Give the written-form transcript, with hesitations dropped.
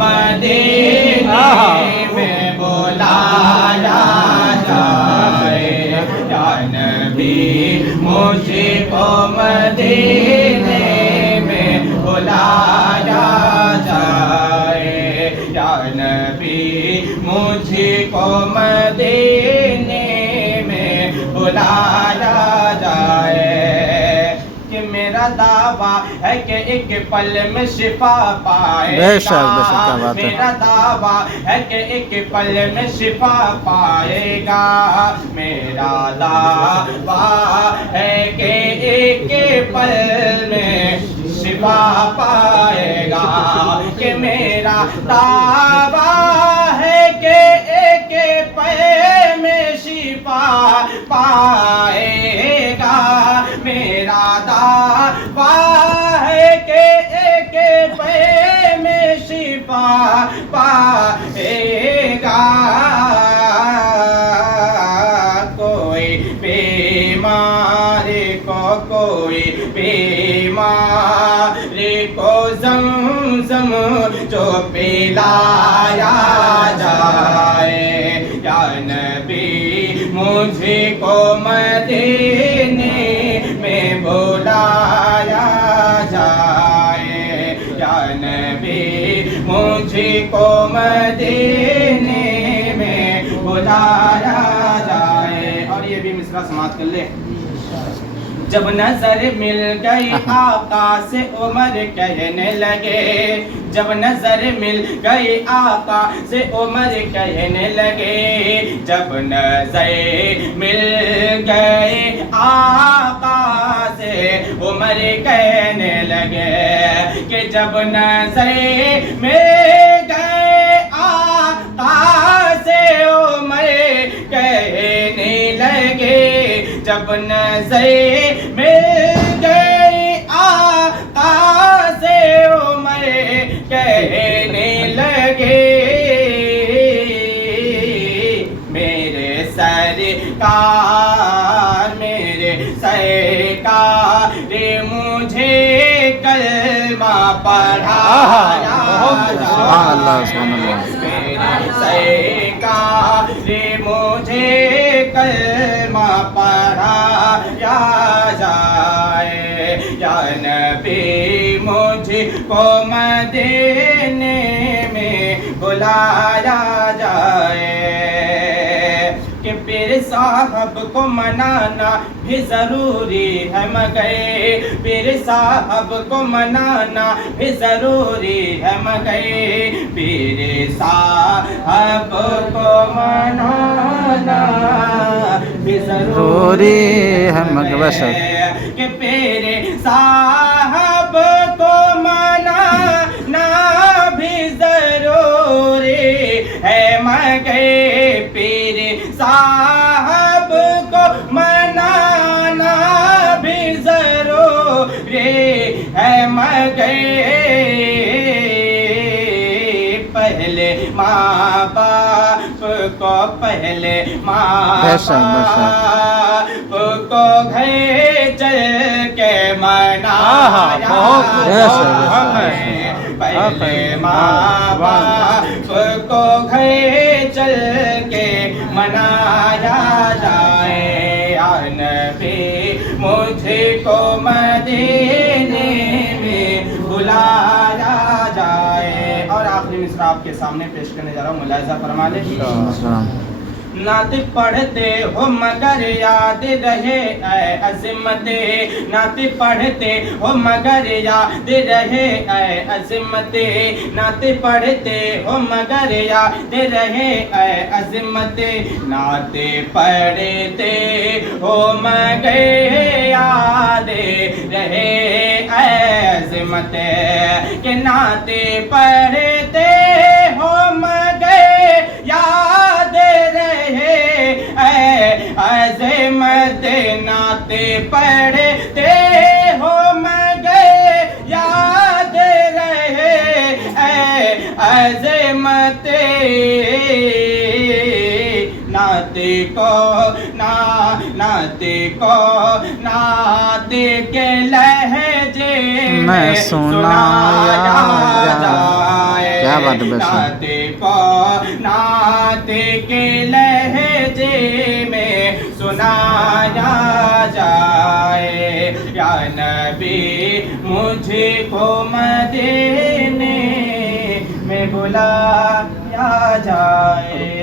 مدینے میں بلایا جائے یا نبی مجھ کو مدینے میں بلایا جائے یا نبی مجھ کو مدینے میں بلایا جائے کہ میرا دعویٰ ہے کہ ایک پل میں شفا پائے گا میرا دعویٰ ہے کہ ایک پل میں شفا پائے گا میرا دعویٰ ہے کہ ایک پل میں شفا پائے گا کہ میرا دعویٰ ہے کہ ایک پل میں شفا پائے گا میرا دعویٰ ہے کہ ایک پل میں شفا پائے گا کوئی بیماری کو زمزم جو پلایا جائے یا نبی مجھ کو مدینے میں بلایا جائے یا نبی مجھ کو مدینے میں بلایا جائے اور یہ بھی مصرع سماعت کر لے جب نظر مل گئی آقا سے عمر کہنے لگے جب نظر مل گئی آقا سے عمر کہنے لگے جب نظر مل گئی آقا سے عمر کہنے لگے کہ جب نظر مل گئی آقا سے عمر کہنے لگے جب نظر مل گئی آقا سے عمر کہنے لگے میرے سرکار مجھے کلمہ پڑھایا سرکار مجھے کلمہ پڑھایا جائے یا نبی مجھ کو مدینے میں بلایا جائے کہ پیر صاحب کو منانا بھی ضروری ہے مگر پیر صاحب کو منانا بھی ضروری ہے مگر پیر صاحب کو منانا بھی ضروری ہے مگر کہ پیر صاحب کو منانا بھی ضروری ہے مگر پیر صاحب کو منانا بھی ضروری ہے مگر پہلے ماں باپ کو پہلے ماں باپ کو گھر چل کے منایا پہلے ماں باپ کو گھر چل کے منایا جائے یا نبی مجھ کو مدینے میں بلایا جائے اور آخری مصرع آپ کے سامنے پیش کرنے جا رہا ہوں ملاحظہ فرما لیں نعت پڑھتے ہو مگر یاد رہے اے عظمت نعت پڑھتے ہو مگر یاد رہے اے عظمت نعت پڑھتے ہو مگر یاد رہے اے عظمت نعت پڑھتے ہو مگر یاد رہے اے عظمت کہ نعت پڑھتے ہو مگر یاد رہے اے عظمت نعت پڑھتے ہو مگر یاد رہے اے عظمت نعت کے لہجے میں سنایا جائے بات ہے، بس نعت کو نعت کے لہجے میں سنایا جائے یا نبی مجھ کو مدینے میں بلایا جائے.